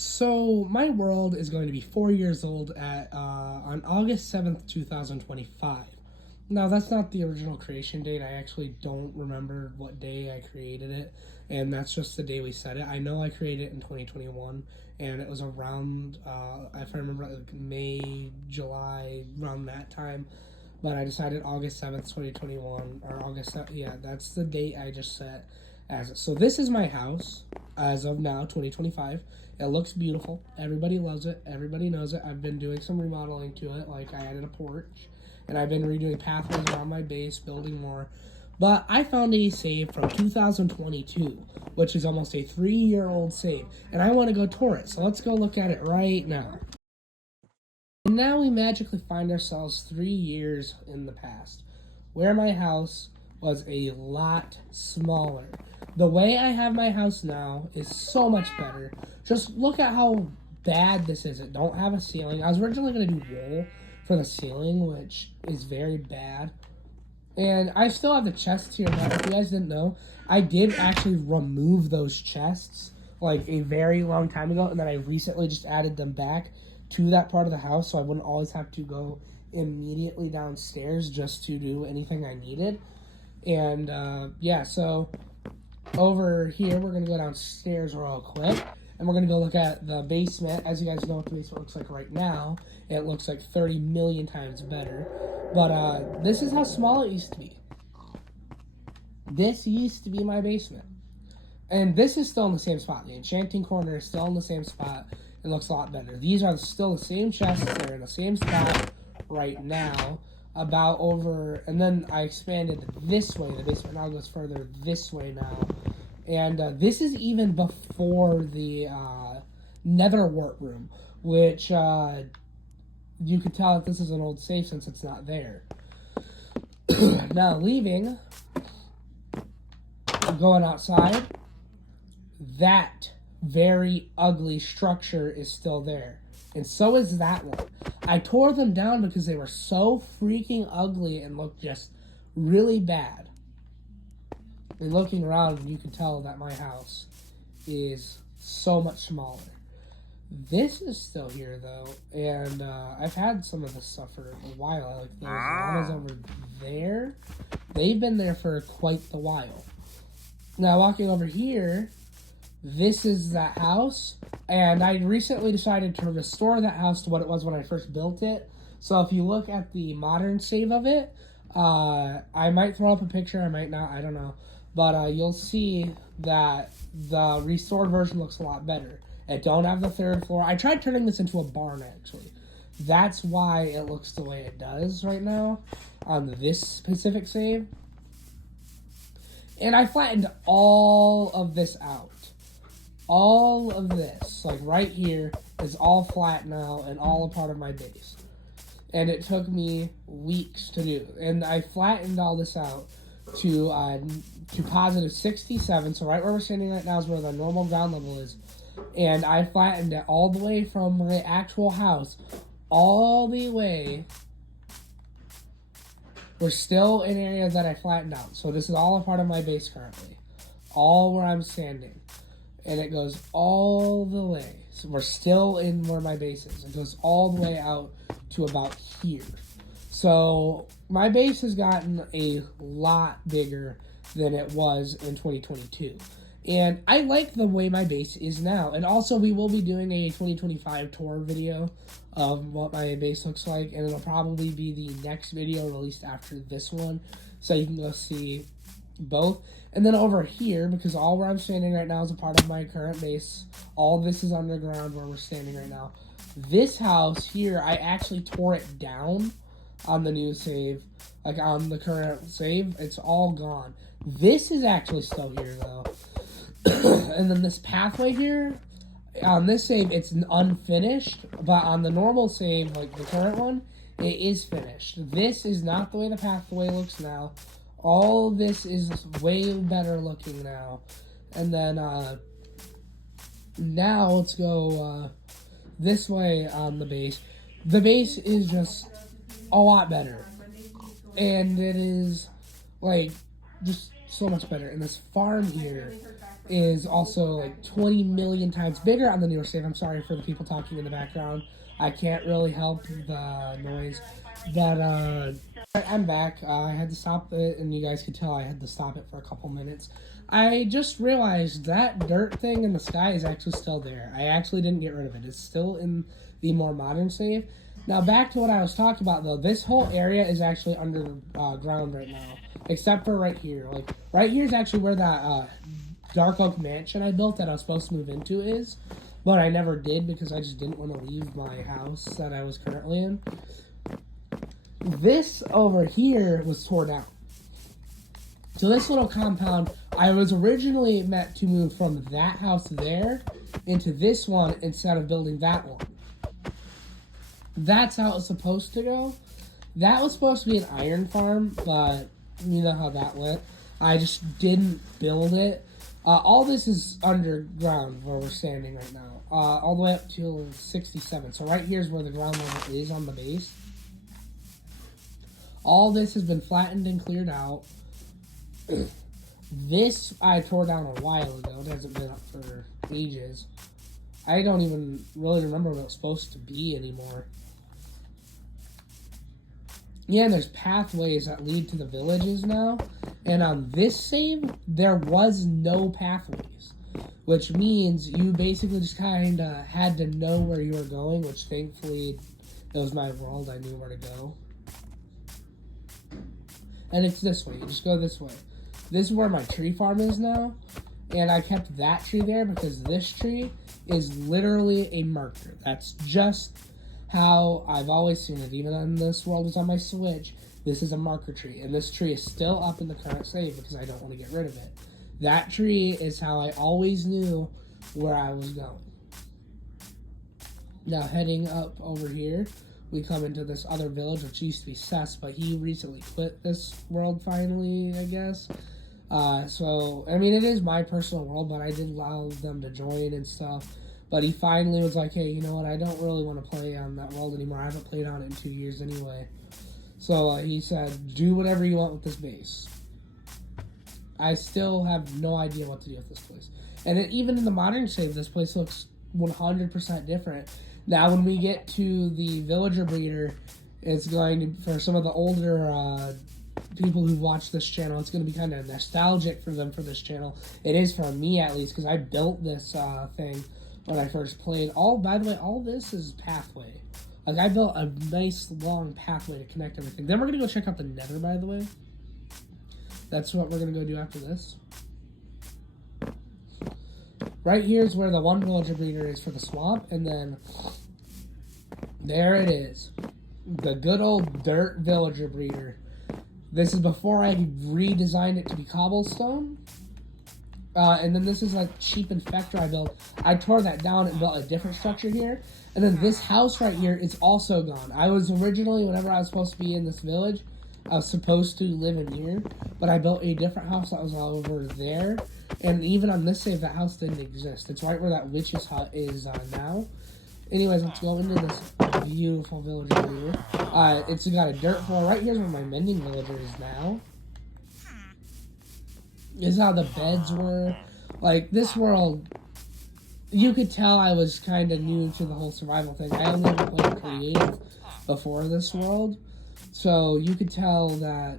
So my world is going to be 4 years old at on August 7th, 2025. Now that's not the original creation date. I actually don't remember what day I created it, and that's just the day we set it. I know I created it in 2021, and it was around if I remember like May, July, around that time. But I decided August 7th, 2021, or yeah, that's the date I just set as. So this is my house as of now, 2025. It looks beautiful. Everybody loves it. Everybody knows it. I've been doing some remodeling to it. Like I added a porch, and I've been redoing pathways around my base, building more. But I found a save from 2022, which is almost a 3-year-old save, and I want to go tour it. So let's go look at it right now. And now we magically find ourselves 3 years in the past, where my house was a lot smaller. The way I have my house now is so much better. Just look at how bad this is. It don't have a ceiling. I was originally going to do wool for the ceiling, which is very bad. And I still have the chests here, but if you guys didn't know, I did actually remove those chests like a very long time ago, and then I recently just added them back to that part of the house, so I wouldn't always have to go immediately downstairs just to do anything I needed. And yeah, so over here we're gonna go downstairs real quick, and we're gonna go look at the basement. As you guys know what the basement looks like right now, it looks like 30 million times better. But this is how small it used to be. This used to be my basement. And this is still in the same spot. The enchanting corner is still in the same spot. It looks a lot better. These are still the same chests. They're in the same spot right now. And then I expanded this way. The basement now goes further this way now. And this is even before the nether wart room, which you could tell that this is an old safe since it's not there. Now leaving, going outside, that very ugly structure is still there. And so is that one. I tore them down because they were so freaking ugly and looked just really bad. And looking around, you can tell that my house is so much smaller. This is still here though, and I've had some of this stuff for a while. Like those llamas over there, they've been there for quite the while. Now walking over here, this is that house, and I recently decided to restore that house to what it was when I first built it. So if you look at the modern save of it, I might throw up a picture, I might not, I don't know. But you'll see that the restored version looks a lot better. It don't have the third floor. I tried turning this into a barn, actually. That's why it looks the way it does right now on this specific save. And I flattened all of this out. All of this, like right here, is all flat now and all a part of my base. And it took me weeks to do. And I flattened all this out to positive 67. So right where we're standing right now is where the normal ground level is. And I flattened it all the way from my actual house all the way. We're still in areas that I flattened out. So this is all a part of my base currently. All where I'm standing. And it goes all the way. So we're still in where my base is. It goes all the way out to about here. So my base has gotten a lot bigger than it was in 2022. And I like the way my base is now. And also we will be doing a 2025 tour video of what my base looks like. And it'll probably be the next video released after this one. So you can go see both. And then over here, because all where I'm standing right now is a part of my current base. All this is underground where we're standing right now. This house here, I actually tore it down on the new save. Like on the current save, it's all gone. This is actually still here though. And then this pathway here, on this save, it's unfinished. But on the normal save, like the current one, it is finished. This is not the way the pathway looks now. All this is way better looking now. And then now let's go this way on the base. The base is just a lot better. And it is like just so much better. And this farm here is also like 20 million times bigger on the newer save. I'm sorry for the people talking in the background. I can't really help the noise. But I'm back. I had to stop it, and you guys could tell I had to stop it for a couple minutes. I just realized that dirt thing in the sky is actually still there. I actually didn't get rid of it. It's still in the more modern save. Now back to what I was talking about though. This whole area is actually underground right now, except for right here. Like right here is actually where that Dark Oak mansion I built that I was supposed to move into is, but I never did because I just didn't want to leave my house that I was currently in. This over here was torn down. So this little compound, I was originally meant to move from that house there into this one instead of building that one. That's how it was supposed to go. That was supposed to be an iron farm, but you know how that went. I just didn't build it. All this is underground where we're standing right now. All the way up to 67. So right here is where the ground level is on the base. All this has been flattened and cleared out. This I tore down a while ago. It hasn't been up for ages. I don't even really remember what it was supposed to be anymore. Yeah, and there's pathways that lead to the villages now. And on this save, there was no pathways. Which means you basically just kind of had to know where you were going, which thankfully it was my world. I knew where to go. And it's this way. You just go this way. This is where my tree farm is now. And I kept that tree there because this tree is literally a marker. That's just how I've always seen it. Even when this world was on my Switch, this is a marker tree. And this tree is still up in the current save because I don't want to get rid of it. That tree is how I always knew where I was going. Now heading up over here, we come into this other village, which used to be Cess, but he recently quit this world finally, I guess. So, I mean, it is my personal world, but I did allow them to join and stuff. But he finally was like, hey, you know what, I don't really want to play on that world anymore. I haven't played on it in 2 years anyway. So he said, do whatever you want with this base. I still have no idea what to do with this place. And even in the modern save, this place looks 100% different. Now, when we get to the villager breeder, it's going to, for some of the older people who watch this channel, it's going to be kind of nostalgic for them for this channel. It is for me, at least, because I built this thing when I first played. By the way, all this is pathway. Like, I built a nice, long pathway to connect everything. Then we're going to go check out the Nether, by the way. That's what we're going to go do after this. Right here is where the one villager breeder is for the swamp, and then there it is. The good old dirt villager breeder. This is before I redesigned it to be cobblestone. And then this is like cheap infector I built. I tore that down and built a different structure here. And then this house right here is also gone. I was originally, whenever I was supposed to be in this village, I was supposed to live in here, but I built a different house that was all over there. And even on this save, that house didn't exist. It's right where that witch's hut is now. Anyways, let's go into this beautiful villager here. It's got a dirt floor. Right here's where my mending villager is now. This is how the beds were. Like, this world, you could tell I was kind of new to the whole survival thing. I only ever played creative before this world. So you could tell that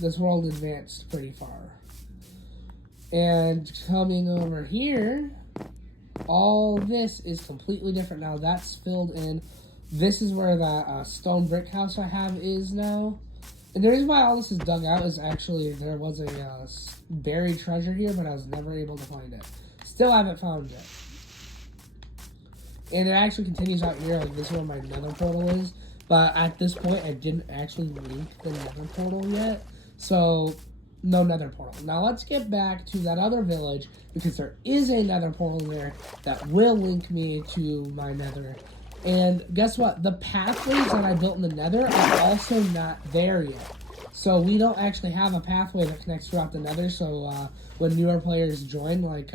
this world advanced pretty far. And coming over here, all this is completely different now. That's filled in. This is where that stone brick house I have is now. And the reason why all this is dug out is actually there was a buried treasure here, but I was never able to find it. Still haven't found it. And it actually continues out here. Like, this is where my nether portal is. But at this point, I didn't actually link the nether portal yet. So, no nether portal. Now, let's get back to that other village, because there is a nether portal there that will link me to my nether. And guess what? The pathways that I built in the nether are also not there yet. So, we don't actually have a pathway that connects throughout the nether. So, when newer players join, like,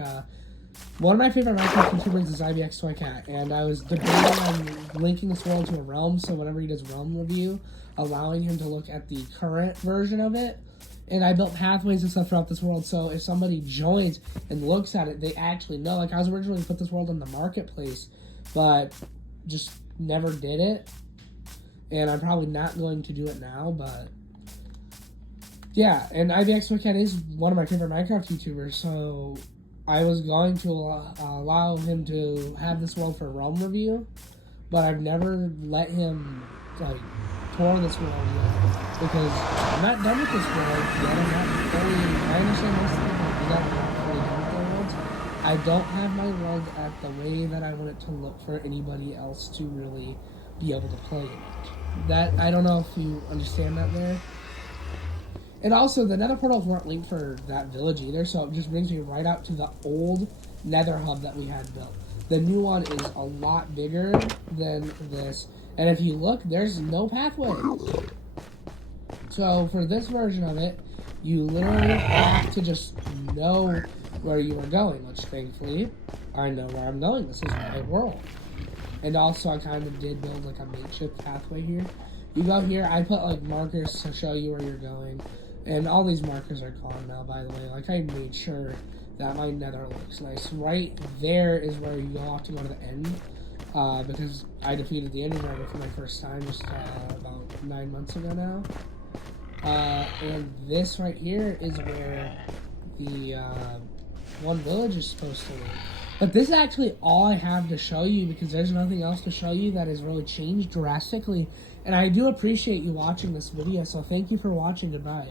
one of my favorite Minecraft YouTubers is IBX Toy Cat, and I was debating on linking this world to a realm, so whenever he does realm review, allowing him to look at the current version of it, And I built pathways and stuff throughout this world, so if somebody joins and looks at it, they actually know. Like, I was originally put this world in the marketplace, but just never did it. And I'm probably not going to do it now, but yeah. And IVX is one of my favorite Minecraft YouTubers, so I was going to allow him to have this world for a realm review, but I've never let him, like, tour this world yet, because I'm not done with this world yet. I'm not fully, I understand this thing, but I'm not fully done with the worlds. I don't have my world at the way that I want it to look for anybody else to really be able to play it. That, I don't know if you understand that there. And also, the nether portals weren't linked for that village either, so it just brings me right out to the old nether hub that we had built. The new one is a lot bigger than this, and if you look, there's no pathway. So, for this version of it, you literally have to just know where you are going, which thankfully, I know where I'm going. This is my world. And also, I kind of did build like a makeshift pathway here. You go here, I put like markers to show you where you're going. And all these markers are gone now, by the way. Like, I made sure that my nether looks nice. Right there is where you all have to go to the end. Because I defeated the Ender Dragon for my first time just about 9 months ago now. And this right here is where the one village is supposed to live. But this is actually all I have to show you, because there's nothing else to show you that has really changed drastically. And I do appreciate you watching this video, so thank you for watching. Goodbye.